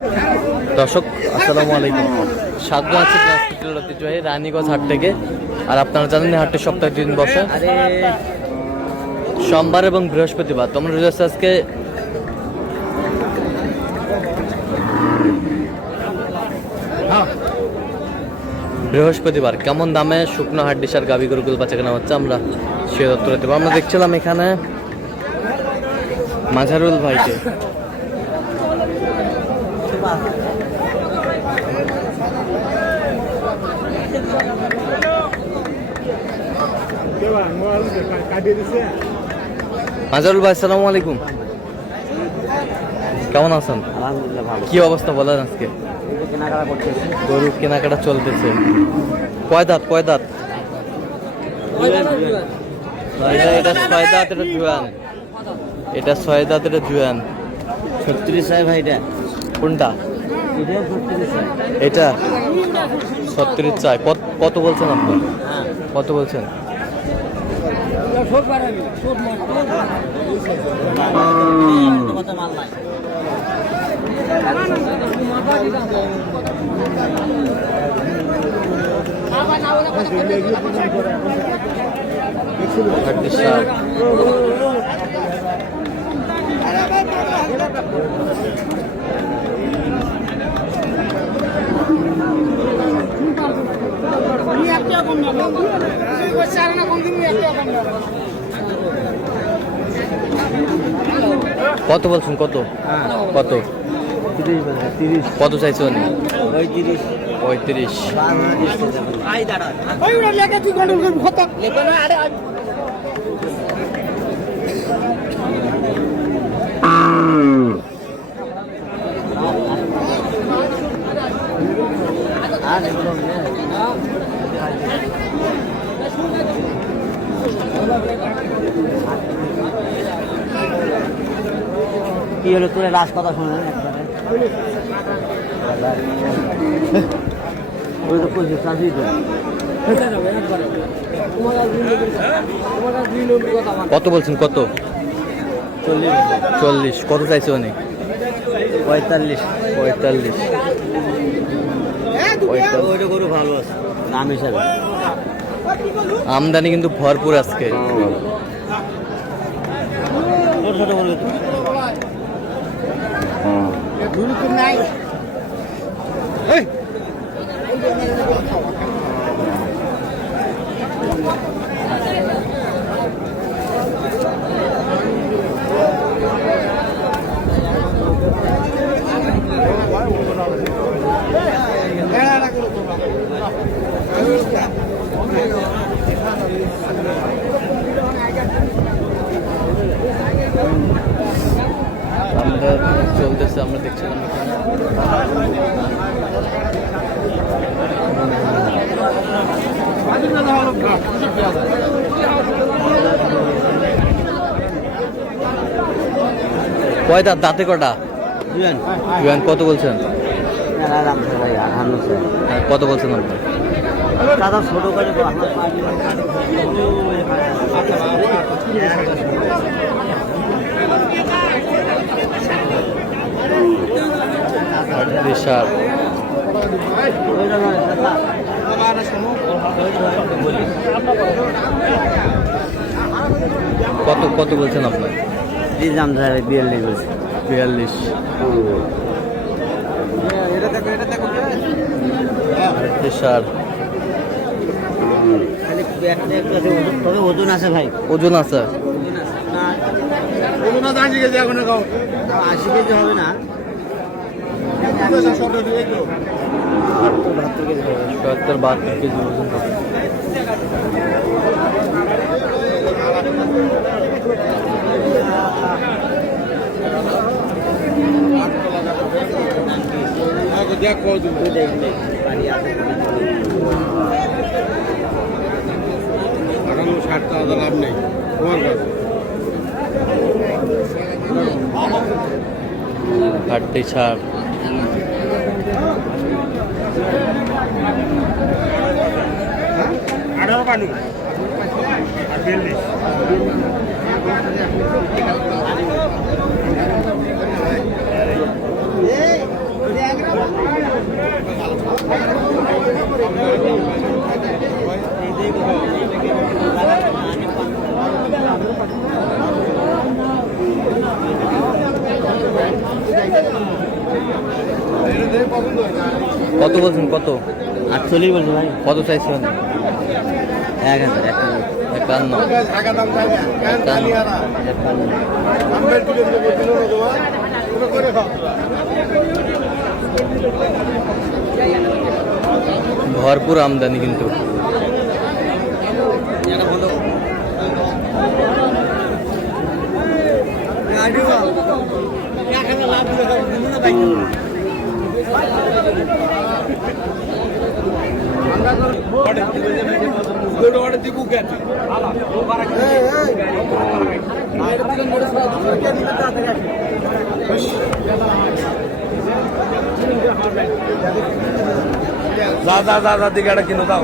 দর্শক আসসালামু আলাইকুম, স্বাগত আছে ঐতিহ্যবাহী রানীগঞ্জ হাট থেকে। আর আপনারা জানেন হাটটি সপ্তাহে 2 দিন বসে, সোমবার এবং বৃহস্পতিবার। তোমরা রয়েছে আজকে বৃহস্পতিবার। কেমন দামে শুকনো হাড্ডিসার গাভী গরুগুলো বাচ্চা কেনা হচ্ছে আমরা সে উত্তর দেবো। আমরা দেখছিলাম এখানে মাঝারুল ভাইকে, মাঝারুল ভাই আসসালামু আলাইকুম, কেমন আছেন? আলহামদুলিল্লাহ ভালো। কি অবস্থা বলেন? আজকে কেনাকাটা করতেছি, গরু কেনাকাটা চলতেছে। কয় দাঁত? এটা 6 দাঁত, এটা জুয়ান। এটা 6 দাঁত, এটা জুয়ান। 36 সাহেব ভাই। এটা কোনটা? এটাও 36 সাহেব। এটা 36 চাই। কত বলছেন আপনি? কত বলছেন? কত বলছেন? কত কত 30 কত চাইছো? 35 35। কি হলো তোর লাস্ট কথা শুনে একবারে ওই তো কইছিস চাষি তো। কত বলছেন? কত? 40। কত চাইছো? 45 45। গরু ভালো আছে দাম হিসাবে। আমদানি কিন্তু ভরপুর আজকে। ছোট ছোট গরু চলতেছে, আমরা দেখছিলাম কয় দাঁত? দাঁতে কটা? জুয়ান। কত বলছেন? কত বলছেন আপনি? দাদা ছোট করে কত কত বলছেন আপনার? 42 42। ওজন আছে ভাই, ওজন আছে 80 কেজি হবে না, 72 কেজি ওজন হবে। লাভ নেই তোমার কাছে। হাড্ডি ছাড়। আর 42 এই কত বলছেন কত? 48 বলছে ভাই। কত চাইছেন? 1000 51। ভরপুর আমদানি কিন্তু। দাদা দিকে একটা কিলো দাও।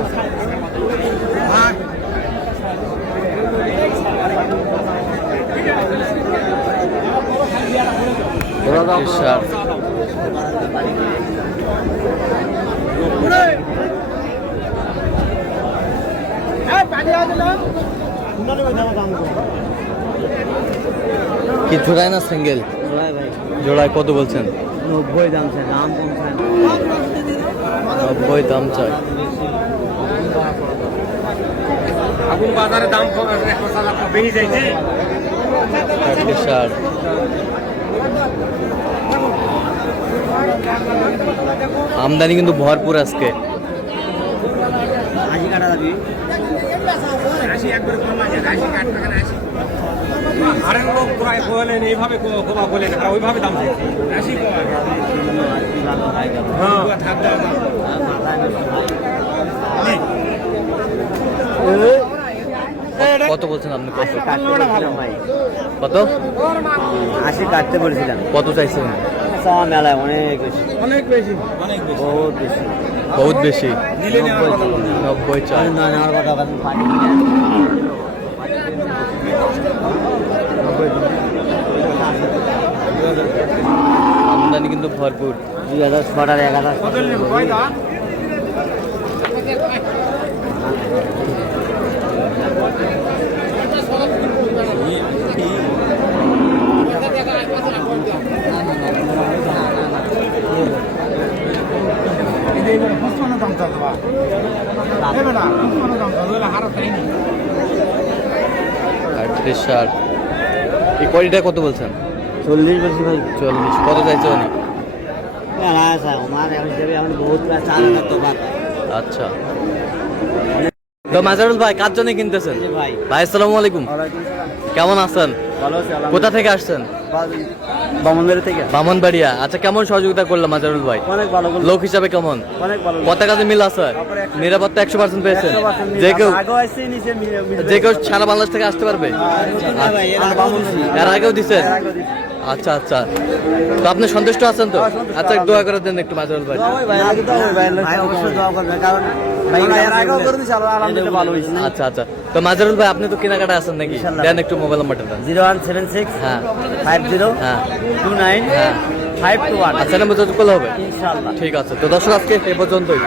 টি-শার্ট। কি জোড়ায় না সিঙ্গেল? ভাই ভাই জোড়ায় কত বলছেন? 90 দাম চাই, দাম কম চাই। 90 দাম চাই। এখন বাজারে দাম বেশি যাইছে। টি-শার্ট। আমদানি কিন্তু ভরপুর আজকে। 80 কাটা দাবি। আরেক লোক প্রায় বলেন এইভাবে বলেন আর ওইভাবে দাম চাইছে। কত বলছেন আপনি? কত? কাটতে বলছিলাম ভাই। কত? 80 কাটতে বলছিলাম। কত চাইছেন? চা মেলায় অনেক বেশি, অনেক বেশি। বহুত বেশি। বহুত বেশি। নিলে নেওয়ার কথা। 90 চাই। না নেওয়ার কথা বাকি পানি। আমদানি কিন্তু ভরপুর। 2000 ছটার 1000 কত নেব কয় দা? আর টি-শার্ট। এই কোয়ালিটা কত বলছেন? 40 বলছি ভাই। 40। কত চাইছে উনি? না স্যার আমার হিসেবে এখন বহুত প্রায় 4000 তো বাদ। আচ্ছা। তো মাজারুল ভাই কার জন্য কিনতেছেন? ভাই ভাই আসসালামু আলাইকুম। কেমন আছেন? ভালো আছে কোথা থেকে আসছেন? বামনবাড়ি থেকে। বামনবাড়িয়া। আচ্ছা, কেমন সহযোগিতা করলো মাজারুল ভাই? অনেক ভালো করলো। লোক হিসাবে কেমন? অনেক ভালো। কত কাজে মিল আছে? নিরাপত্তা 100% পেয়েছেন? যে কেউ সারা বাংলাদেশ থেকে আসতে পারবে? এর আগেও দিচ্ছেন? আচ্ছা আচ্ছা। তো আপনি সন্তুষ্ট আছেন তো? আচ্ছা, দোয়া করে দেন একটু মাজারুল ভাই। আচ্ছা আচ্ছা। তো মাজারুল ভাই আপনি তো কেনাকাটা আছেন নাকি? দেন একটু মোবাইল নাম্বারটা দেন। 0176 হ্যাঁ 50 হ্যাঁ 29 হ্যাঁ। 521। আচ্ছা, নাম্বার যোগাযোগ করলে হবে। ইনশাআল্লাহ। ঠিক আছে। তো দর্শক আজকে এই পর্যন্তই।